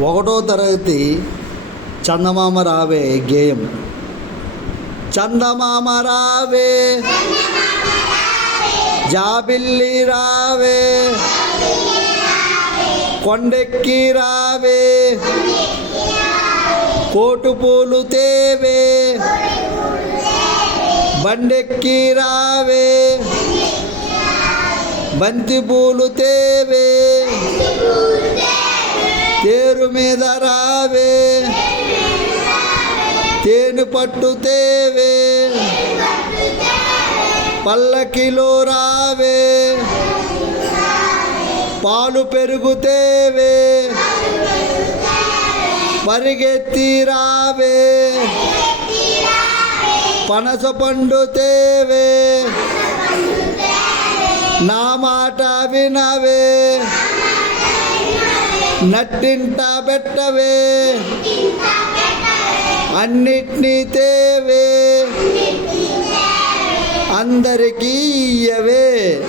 ఒకటో తరగతి చందమామ రావే గేయం. చందమామ రావే. జాబిల్లి రావే. కొండెక్కి రావే. కోటు పూలు తేవే. బండెక్కి రావే. బంతి పూలు తేవే. పేరు మీద రావే. తేను పట్టు తేవే. పల్లకిలో రావే. పాలు పెరుగుతేవే పరిగెత్తి రావే. పనస పండు తేవే. నా మాట వినవే. నట్టింట పెట్టవే అన్నిటినీ తేవే. అందరికీ ఇయ్యవే.